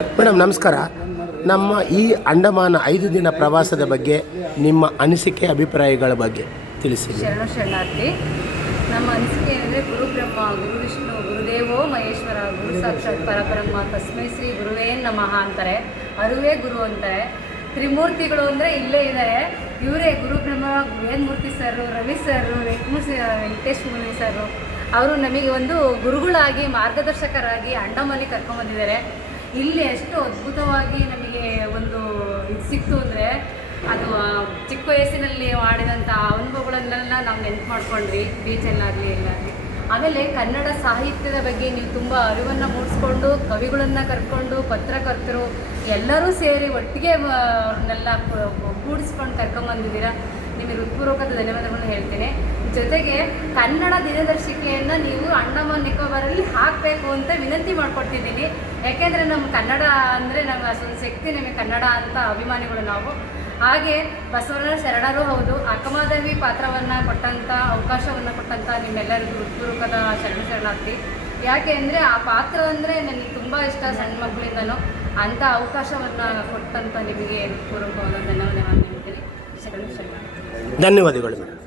Madam ನಮಸ್ಕಾರ. ನಮ್ಮ ಈ ಅಂಡಮಾನ 5 ದಿನ ಪ್ರವಾಸದ ಬಗ್ಗೆ ನಿಮ್ಮ ಅನಿಸಿಕೆ ಅಭಿಪ್ರಾಯಗಳ ಬಗ್ಗೆ ತಿಳಿಸಿ. ಶರಣಾರ್ಥಿ. ನಮ್ಮ ಅನಿಸಿಕೆ ಅಂದರೆ ಗುರು ಬ್ರಹ್ಮ, ಗುರು ವಿಷ್ಣು, ಗುರುದೇವೋ ಮಹೇಶ್ವರ, ಗುರು ಸಾಕ್ಷಾತ್ ಪರಬ್ರಹ್ಮ, ತಸ್ಮೈ ಶ್ರೀ ಗುರುವೇ ನಮಃ ಅಂತಾರೆ. ಅರುವೇ ಗುರು ಅಂತಾರೆ. ತ್ರಿಮೂರ್ತಿಗಳು ಅಂದರೆ ಇಲ್ಲೇ ಇದ್ದಾರೆ. ಇವರೇ ಗುರು ಬ್ರಹ್ಮ, ವೇದಮೂರ್ತಿ ಸರ್, ರವಿ ಸರ್, ವೆಂಕಟೇಶ್ ಮುನಿ ಸರ್. ಅವರು ನಮಗೆ ಒಂದು ಗುರುಗಳಾಗಿ ಮಾರ್ಗದರ್ಶಕರಾಗಿ ಅಂಡಮಾನಿಗೆ ಕರ್ಕೊಂಡ್ಬಂದಿದ್ದಾರೆ. ಇಲ್ಲಿ ಎಷ್ಟು ಅದ್ಭುತವಾಗಿ ನಮಗೆ ಒಂದು ಇದು ಸಿಕ್ತು ಅಂದರೆ ಅದು ಚಿಕ್ಕ ವಯಸ್ಸಿನಲ್ಲಿ ಮಾಡಿದಂಥ ಅನುಭವಗಳನ್ನೆಲ್ಲ ನಾವು ನೆನಪು ಮಾಡ್ಕೊಂಡ್ವಿ. ಬೀಚಲ್ಲಾಗಲಿ ಎಲ್ಲಾಗಲಿ. ಆಮೇಲೆ ಕನ್ನಡ ಸಾಹಿತ್ಯದ ಬಗ್ಗೆ ನೀವು ತುಂಬ ಅರಿವನ್ನು ಮೂಡಿಸ್ಕೊಂಡು ಕವಿಗಳನ್ನು ಕರ್ಕೊಂಡು ಪತ್ರಕರ್ತರು ಎಲ್ಲರೂ ಸೇರಿ ಒಟ್ಟಿಗೆ ಅವ್ರನ್ನೆಲ್ಲ ಕೂಡಿಸ್ಕೊಂಡು ಕರ್ಕೊಂಬಂದಿದ್ದೀರಾ. ನಿಮಗೆ ಹೃತ್ಪೂರ್ವಕದ ಧನ್ಯವಾದಗಳನ್ನು ಹೇಳ್ತೇನೆ. ಜೊತೆಗೆ ಕನ್ನಡ ದಿನದರ್ಶಿಕೆಯನ್ನು ನೀವು ಅಂಡಮಾನ್ ನಿಕೋಬಾರಲ್ಲಿ ಹಾಕಬೇಕು ಅಂತ ವಿನಂತಿ ಮಾಡ್ಕೊಡ್ತಿದ್ದೀನಿ. ಯಾಕೆಂದರೆ ನಮ್ಮ ಕನ್ನಡ ಅಂದರೆ ನಮ್ಮ ಒಂದು ಶಕ್ತಿ, ನಮಗೆ ಕನ್ನಡ ಅಂತ ಅಭಿಮಾನಿಗಳು ನಾವು. ಹಾಗೆ ಬಸವಣ್ಣ ಶರಣರೂ ಹೌದು. ಅಕ್ಕಮಹಾದೇವಿ ಪಾತ್ರವನ್ನು ಕೊಟ್ಟಂಥ ಅವಕಾಶವನ್ನು ಕೊಟ್ಟಂಥ ನಿಮ್ಮೆಲ್ಲರಿಗೂ ಹೃತ್ಪೂರ್ವಕದ ಶರಣಾರ್ಥಿ. ಯಾಕೆ ಅಂದರೆ ಆ ಪಾತ್ರ ಅಂದರೆ ನನಗೆ ತುಂಬ ಇಷ್ಟ ಸಣ್ಣ ಮಕ್ಕಳಿಂದನೂ. ಅಂಥ ಅವಕಾಶವನ್ನು ಕೊಟ್ಟಂಥ ನಿಮಗೆ ಹೃತ್ಪೂರ್ವಕವಾದ ಧನ್ಯವಾದವನ್ನು ಹೇಳ್ತೀನಿ. ಶರಣಾರ್ಥಿ. ಧನ್ಯವಾದಗಳು ಮೇಡಮ್.